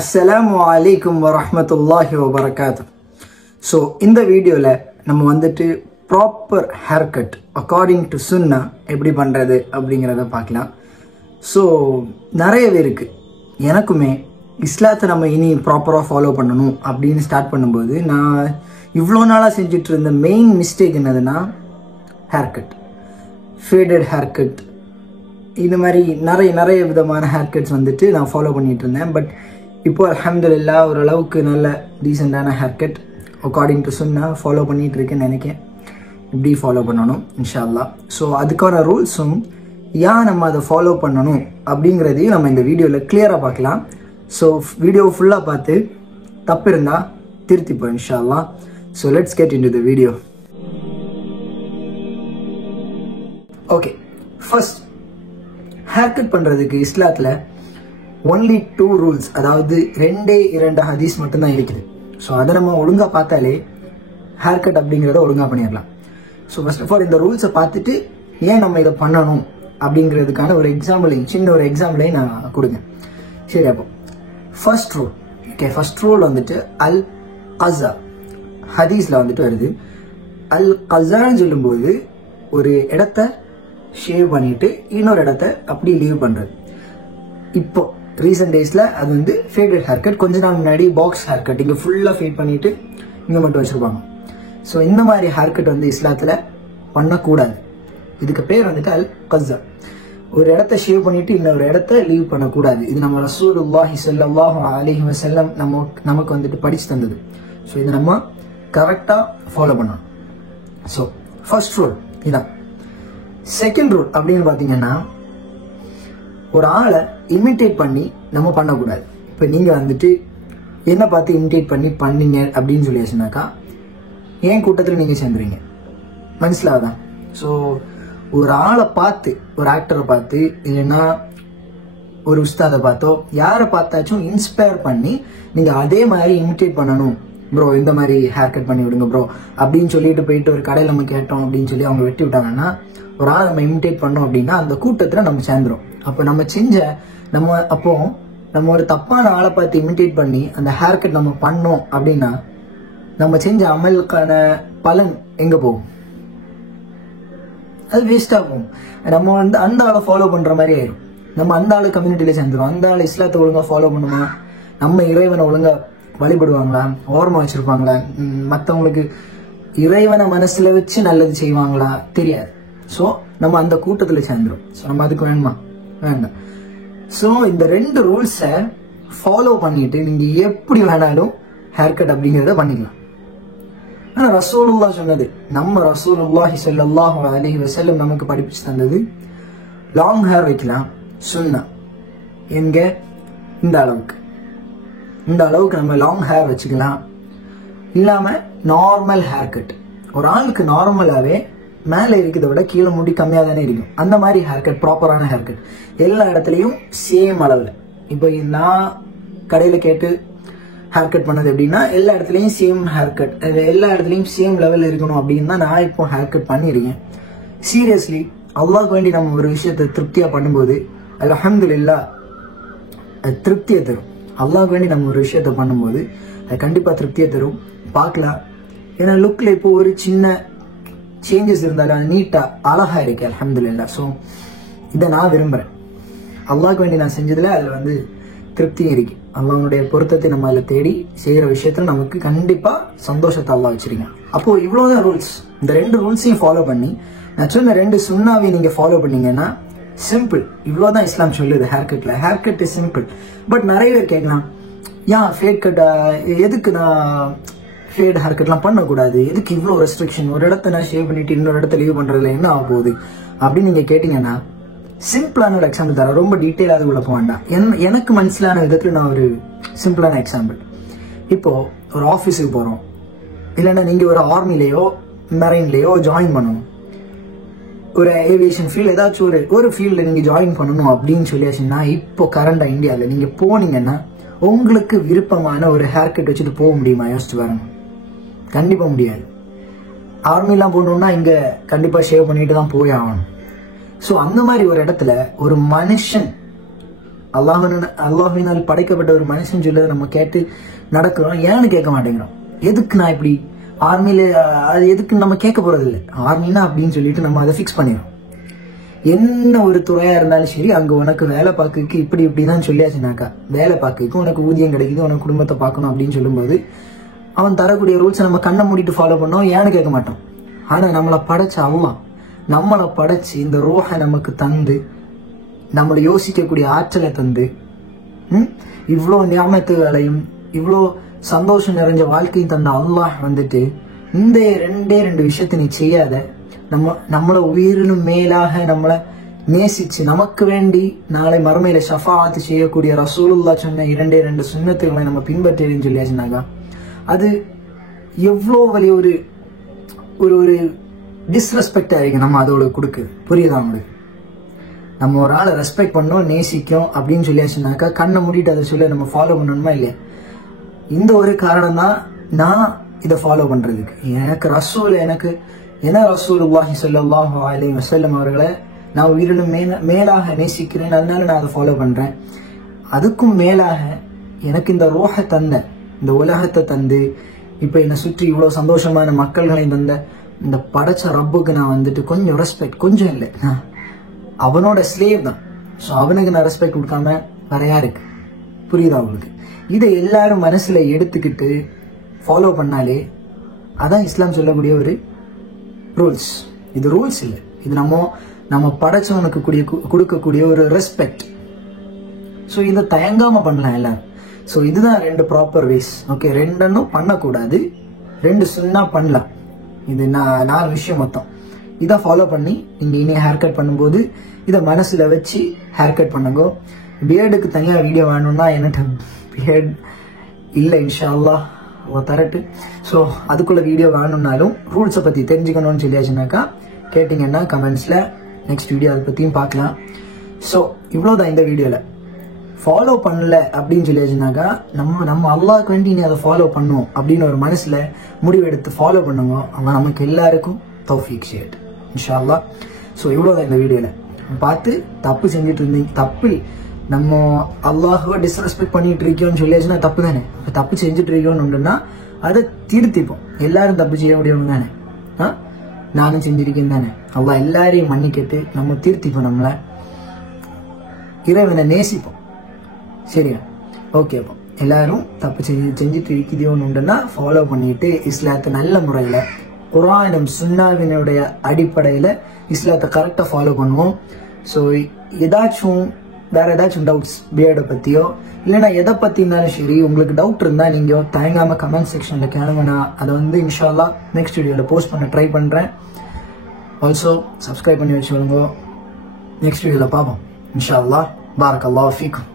அஸ்ஸலாமு அலைக்கும் வரஹ்மத்துல்லாஹி வபரகாத்துஹு. ஸோ இந்த வீடியோவில் நம்ம வந்துட்டு proper hair cut according to சுன்னா எப்படி பண்ணுறது அப்படிங்கிறத பார்க்கலாம். ஸோ நிறையவே இருக்குது. எனக்குமே இஸ்லாத்தை நம்ம இனி ப்ராப்பராக ஃபாலோ பண்ணணும் அப்படின்னு ஸ்டார்ட் பண்ணும்போது நான் இவ்வளோ நாளாக செஞ்சுட்டு இருந்த மெயின் மிஸ்டேக் என்னதுன்னா hair cut, faded hair cut, இது மாதிரி நிறைய விதமான ஹேர் கட்ஸ் வந்துட்டு நான் ஃபாலோ பண்ணிகிட்டு இருந்தேன். பட் இப்போ அல்ஹம்துலில்லாஹ் ஓரளவுக்கு நல்ல டீசெண்டான hair cut according to Chuna follow பண்ணிகிட்டு இருக்கேன்னு நினைக்கிறேன். இப்படி ஃபாலோ பண்ணணும் இன்ஷா அல்லாஹ். ஸோ அதுக்கான ரூல்ஸும் ஏன் நம்ம அதை ஃபாலோ பண்ணணும் அப்படிங்கிறதையும் நம்ம இந்த வீடியோவில் கிளியராக பார்க்கலாம். ஸோ வீடியோ ஃபுல்லாக பார்த்து தப்பு இருந்தால் திருத்திப்போம் இன்ஷா அல்லாஹ். So let's get into the video. Okay, first hair cut பண்ணுறதுக்கு இஸ்லாத்தில் ஒன்லி 2 ரூல்ஸ், அதாவது 2 ஹதீஸ் மட்டும்தான் இருக்குது. ஸோ அதை நம்ம ஒழுங்காக பார்த்தாலே ஹேர் கட் அப்படிங்கிறத ஒழுங்காக பண்ணிடலாம். ஸோ ஃபர்ஸ்ட் ஆஃப் ஆல் இந்த ரூல்ஸை பார்த்துட்டு ஏன் நம்ம இதை பண்ணணும் அப்படிங்கிறதுக்கான ஒரு எக்ஸாம்பிளையும் சின்ன ஒரு எக்ஸாம்பிளையும் நான் கொடுங்க. சரி, அப்போ first rule. Okay, first rule வந்துட்டு அல் கஸா, ஹதீஸில் வந்துட்டு வருது. அல் கஸான்னு சொல்லும்போது ஒரு இடத்த ஷேவ் பண்ணிட்டு இன்னொரு இடத்த அப்படி லீவ் பண்ணுறது. இப்போ ரீசெண்ட் டேஸில் அது வந்து ஃபேடட் ஹேர் கட். கொஞ்ச நாள் முன்னாடி பாக்ஸ் ஹேர் கட், இங்கே ஃபுல்லாக ஃபேட் பண்ணிட்டு இங்கே மட்டும் வச்சுருப்பாங்க. ஸோ இந்த மாதிரி ஹேர் கட் வந்து இஸ்லாத்தில் பண்ணக்கூடாது. இதுக்கு பேர் வந்துட்டு அல் கஸா. ஒரு இடத்த ஷேவ் பண்ணிட்டு இன்னொரு இடத்த லீவ் பண்ணக்கூடாது. இது நம்ம ரசூலுல்லாஹி ஸல்லல்லாஹு அலைஹி வஸல்லம் நமக்கு வந்துட்டு படிச்சு தந்தது. ஸோ இதை நம்ம கரெக்டாக ஃபாலோ பண்ணணும். ஸோ ஃபர்ஸ்ட் ரூல் இதான். செகண்ட் ரூல் அப்படின்னு பார்த்தீங்கன்னா, ஒரு ஆளை இமிட்டேட் பண்ணி நம்ம பண்ணக்கூடாது. இப்போ நீங்கள் வந்துட்டு என்ன பார்த்து இமிட்டேட் பண்ணீங்க அப்படின்னு சொல்லியாச்சுனாக்கா ஏன் கூட்டத்தில் நீங்கள் சேர்ந்துறீங்க, மனசிலாதான். ஸோ ஒரு ஆளை பார்த்து, ஒரு ஆக்டரை பார்த்து இல்லைன்னா ஒரு உஸ்தாதை பார்த்தோ யாரை பார்த்தாச்சும் இன்ஸ்பயர் பண்ணி நீங்கள் அதே மாதிரி இமிட்டேட் பண்ணணும். ப்ரோ இந்த மாதிரி ஹேர் கட் பண்ணி விடுங்க ப்ரோ அப்படின்னு சொல்லிட்டு போயிட்டு ஒரு கடையில் நம்ம கேட்டோம் அப்படின்னு சொல்லி அவங்க வெட்டி விட்டாங்கன்னா, ஒரு ஆள் நம்ம இமிட்டேட் பண்ணோம் அப்படின்னா அந்த கூட்டத்தில் நம்ம சேர்ந்துரும். அப்போ நம்ம ஒரு தப்பான ஆளை பார்த்து இமிட்டேட் பண்ணி அந்த ஹேர் கட் நம்ம பண்ணோம் அப்படின்னா நம்ம செஞ்ச அமலுக்கான பலன் எங்கே போகும்? அது வேஸ்டாக போகும். நம்ம வந்து அந்த ஆளை ஃபாலோ பண்ணுற மாதிரி ஆயிடும். நம்ம அந்த ஆளு கம்யூனிட்டியில் சேர்ந்துடும். அந்த ஆள் இஸ்லாத்தை ஒழுங்காக ஃபாலோ பண்ணுமா, நம்ம இறைவனை ஒழுங்காக வழிபடுவாங்களா, ஓரமாக வச்சுருப்பாங்களா, மற்றவங்களுக்கு இறைவனை மனசில் வச்சு நல்லது செய்வாங்களா தெரியாது. ஸோ நம்ம அந்த கூட்டத்தில் சேர்ந்துடும். ஸோ நம்ம அதுக்கு வேண்டாம். ஸோ இந்த 2 ரூல்ஸை ஃபாலோ பண்ணிட்டு நீங்கள் எப்படி வேணாலும் ஹேர் கட் அப்படிங்கிறத பண்ணிக்கலாம். ஆனால் ரசூலுல்லாஹ் சொன்னது, நம்ம ரசூலுல்லாஹி ஸல்லல்லாஹு அலைஹி வஸல்லம் நமக்கு படிப்பிச்சு தந்தது, லாங் ஹேர் வைக்கலாம் சுன்னா. எங்க இந்த அளவுக்கு நம்ம லாங் ஹேர் வச்சுக்கலாம். இல்லாமல் நார்மல் ஹேர் கட், ஒரு ஆளுக்கு நார்மலாகவே மேலே இருக்கிறத விட கீழே முடி கம்மியாக தானே இருக்கும். அந்த மாதிரி ஹேர் கட், ப்ராப்பரான ஹேர் கட் எல்லா இடத்துலையும் சேம் அளவில். இப்போ நான் கடையில் கேட்டு ஹேர் கட் பண்ணது எப்படின்னா, எல்லா இடத்துலையும் சேம் ஹேர் கட், எல்லா இடத்துலையும் சேம் லெவலில் இருக்கணும் அப்படின்னு தான் நான் இப்போ ஹேர் கட் பண்ணியிருக்கேன். சீரியஸ்லி அல்லாஹ்க்கு வேண்டி நம்ம ஒரு விஷயத்தை திருப்தியாக பண்ணும்போது அல்ஹம்துலில்லாஹ் அது திருப்தியை தரும். அல்லாஹ்க்கு வேண்டி நம்ம ஒரு விஷயத்தை பண்ணும்போது அது கண்டிப்பாக திருப்தியை தரும். பார்க்கலாம். ஏன்னா லுக்கில் இப்போ ஒரு சின்ன சேஞ்சஸ் இருந்தாலும் அது நீட்டாக அழகாக இருக்கு அல்ஹம்துலில்லாஹ். ஸோ இதை நான் விரும்புகிறேன். அல்லாஹ்க்கு வேண்டி நான் செஞ்சதில் அதில் வந்து திருப்தியும் இருக்கு. அல்லாஹ்வுடைய பொருத்தத்தை நம்ம அதில் தேடி செய்கிற விஷயத்தில் நமக்கு கண்டிப்பாக சந்தோஷத்தை அல்லாஹ் வச்சிருக்கேன். அப்போது இவ்வளோதான் ரூல்ஸ். இந்த 2 ரூல்ஸையும் ஃபாலோ பண்ணி நான் சொன்ன 2 சுன்னாவையும் நீங்கள் ஃபாலோ பண்ணீங்கன்னா சிம்பிள். இவ்வளோதான் இஸ்லாம் சொல்லுது ஹேர் கட்டில். Hair cut is simple. But நிறைய பேர் கேட்கலாம், ஏன் ஃபேட் கட், எதுக்கு நான் ஃபேட் ஹேர் கட்லாம் பண்ணக்கூடாது, எதுக்கு இவ்வளோ ரெஸ்ட்ரிக்ஷன், ஒரு இடத்த நான் ஷேவ் பண்ணிட்டு இன்னொரு இடத்த லீவ் பண்ணுறதுல என்ன ஆக போகுது அப்படின்னு நீங்கள் கேட்டிங்கன்னா, சிம்பிளான ஒரு எக்ஸாம்பிள் தரேன். ரொம்ப டீட்டெயிலாக உள்ள போக வேண்டாம். எனக்கு மனசிலான விதத்தில் நான் ஒரு சிம்பிளான எக்ஸாம்பிள். இப்போது ஒரு ஆஃபீஸுக்கு போகிறோம், இல்லைன்னா நீங்கள் ஒரு ஆர்மிலேயோ மெரைன்லேயோ ஜாயின் பண்ணணும், ஒரு ஏவியேஷன் ஃபீல்டு ஏதாச்சும் ஒரு ஃபீல்டில் நீங்கள் ஜாயின் பண்ணணும் அப்படின்னு சொல்லியாச்சுன்னா, இப்போ கரண்டாக இந்தியாவில் நீங்கள் போனீங்கன்னா உங்களுக்கு விருப்பமான ஒரு ஹேர் கட் வச்சுட்டு போக முடியுமா? யோசிச்சு பாருங்க. கண்டிப்பாக முடியாது. ஆர்மிலாம் போகணுன்னா இங்கே கண்டிப்பாக ஷேவ் பண்ணிட்டு தான் போய் ஆகணும். ஸோ அந்த மாதிரி ஒரு இடத்துல ஒரு மனுஷன் அல்லாஹ்வினால் படைக்கப்பட்ட ஒரு மனுஷன் சொல்லதை நம்ம கேட்டு நடக்கிறோம். ஏன்னு கேட்க மாட்டேங்கிறோம். எதுக்கு நான் இப்படி ஆர்மியில அது எதுக்கு நம்ம கேட்க போறது இல்லை. ஆர்மினா அப்படின்னு சொல்லிட்டு நம்ம அதை ஃபிக்ஸ் பண்ணிடுறோம். என்ன ஒரு துறையா இருந்தாலும் சரி, அங்க உனக்கு வேலை பார்க்கறதுக்கு இப்படிதான் சொல்லியாச்சுனாக்கா, வேலை பார்க்கறதுக்கு உனக்கு ஊதியம் கிடைக்குது, உனக்கு குடும்பத்தை பார்க்கணும் அப்படின்னு சொல்லும்போது அவன் தரக்கூடிய ரூல்ஸை நம்ம கண்ணை மூடிட்டு ஃபாலோ பண்ணோம். ஏன்னு கேட்க மாட்டோம். ஆனா நம்மளை படைச்ச அல்லாஹ் நம்மளை படைச்சு இந்த ரூஹை நமக்கு தந்து நம்மளை யோசிக்கக்கூடிய ஆற்றலை தந்து இவ்வளோ நியாமத்துகளையும் இவ்வளோ சந்தோஷம் நிறைஞ்ச வாழ்க்கையும் தந்த அல்லாஹ் வந்துட்டு இந்த ரெண்டு விஷயத்தை நீ செய்யாத, நம்மளை உயிரினும் மேலாக நம்மளை நேசிச்சு நமக்கு வேண்டி நாளை மறுமையில ஷஃபாஅத் செய்யக்கூடிய ரசூலுல்லாஹ் சொன்ன 2 சுன்னத்துகளை நம்ம பின்பற்றேன்னு சொல்லியாச்சுனாக்கா, அது எவ்வளோ வலிய ஒரு ஒரு டிஸ்ரெஸ்பெக்ட் ஆகிருக்கு நம்ம அதோட கொடுக்கு. புரியுதா உங்களுக்கு? நம்ம ஒரு ஆளை ரெஸ்பெக்ட் பண்ணோம், நேசிக்கும் அப்படின்னு சொல்லியாச்சுனாக்கா கண்ணை மூடிட்டு அதை சொல்லி நம்ம ஃபாலோ பண்ணணுமா இல்லையா? இந்த ஒரு காரணம் தான் நான் இதை ஃபாலோ பண்றதுக்கு. எனக்கு ரசூலுல்லாஹி ஸல்லல்லாஹு அலைஹி வஸல்லம் அவர்களை நான் உயிரினும் மேலாக நேசிக்கிறேன். அதனால நான் அதை ஃபாலோ பண்றேன். அதுக்கும் மேலாக எனக்கு இந்த ரோஹை தந்த, இந்த உலகத்தை தந்து, இப்ப என்னை சுற்றி இவ்வளவு சந்தோஷமான மக்கள்களை தந்த இந்த படைச்ச ரப்புக்கு நான் வந்துட்டு கொஞ்சம் ரெஸ்பெக்ட், கொஞ்சம் இல்லை, அவனோட ஸ்லேவ் தான். ஸோ அவனுக்கு நான் ரெஸ்பெக்ட் கொடுக்காம வேற யாருக்கு? புரியுதா உங்களுக்கு? இதை எல்லாரும் மனசுல எடுத்துக்கிட்டு ஃபாலோ பண்ணாலே அதான் இஸ்லாம் சொல்லக்கூடிய ஒரு ரூல்ஸ். இது ரூல்ஸ் இல்லை, இது நம்ம படைச்சவனுக்கு கொடுக்கக்கூடிய ஒரு ரெஸ்பெக்ட். ஸோ இதை தயங்காம பண்ணலாம் எல்லாரும். ஸோ இதுதான் 2 ப்ராப்பர் வேஸ். ஓகே, 2 பண்ணக்கூடாது, 2 சுன்னா பண்ணலாம். இது 4 விஷயம் மொத்தம். இதை ஃபாலோ பண்ணி நீங்க இனி ஹேர் கட் பண்ணும்போது இதை மனசுல வச்சு ஹேர் கட் பண்ணுங்க. பியர்டுக்கு தனியா வீடியோ வேணும்னா என்கிட்ட பியர்ட் இல்லை, இன்ஷா அல்லாஹ் தரட்டு. ஸோ அதுக்குள்ள வீடியோ வேணும்னாலும் ரூல்ஸை பத்தி தெரிஞ்சுக்கணும்னு சொல்லியாச்சுனாக்கா கேட்டீங்கன்னா கமெண்ட்ஸ்ல நெக்ஸ்ட் வீடியோ அதை பத்தியும் பார்க்கலாம். ஸோ இவ்வளவுதான் இந்த வீடியோல. ஃபாலோ பண்ணல அப்படின்னு சொல்லியாச்சுனாக்கா நம்ம அல்லாஹ்க்கு வேண்டி நீ அதை ஃபாலோ பண்ணும் அப்படின்னு ஒரு மனசுல முடிவெடுத்து ஃபாலோ பண்ணுங்க. அவன் நமக்கு எல்லாருக்கும் தௌஃபீக் செய்யட்டும் இன்ஷா அல்லாஹ். ஸோ இவ்வளவுதான் இந்த வீடியோல. பார்த்து தப்பு செஞ்சுட்டு இருந்தீங்க, தப்பு நம்ம அல்லாஹுவை டிஸ்ரெஸ்பெக்ட் பண்ணிட்டு இருக்கோம்னு சொல்லியாச்சுன்னா தப்பு தானே. தப்பு செஞ்சுட்டு இருக்கோம்னுன்னா அதை திருத்திப்போம். எல்லாரும் தப்பு செய்ய முடியும் தானே, நானும் செஞ்சிருக்கேன் தானே. அல்லாஹ் எல்லாரையும் மன்னிக்கிட்டு நம்ம திருத்திப்போம், நம்மளை இறைவனை நேசிப்போம். சரியா? ஓகே, அப்போ எல்லாரும் தப்பு செஞ்சுட்டு இருக்குதோன்னுன்னா ஃபாலோ பண்ணிட்டு இஸ்லாத்தை நல்ல முறையில் குர்ஆனும் சுன்னாவினுடைய அடிப்படையில் இஸ்லாத்தை கரெக்டாக ஃபாலோ பண்ணுவோம். ஸோ வேற ஏதாச்சும் டவுட்ஸ் பியர்டை பற்றியோ இல்லைனா எதை பற்றினாலும் சரி, உங்களுக்கு டவுட் இருந்தால் நீங்கள் தயங்காமல் கமெண்ட் செக்ஷனில் கேளுங்க. நான் அதை இன்ஷா அல்லாஹ் நெக்ஸ்ட் வீடியோவில் போஸ்ட் பண்ண ட்ரை பண்ணுறேன். ஆல்சோ சப்ஸ்கிரைப் பண்ணி வச்சுக்கோங்க. நெக்ஸ்ட் வீடியோவில் பார்ப்போம் இன்ஷா அல்லாஹ். பாரக்கல்லாஹு ஃபீக்கும்.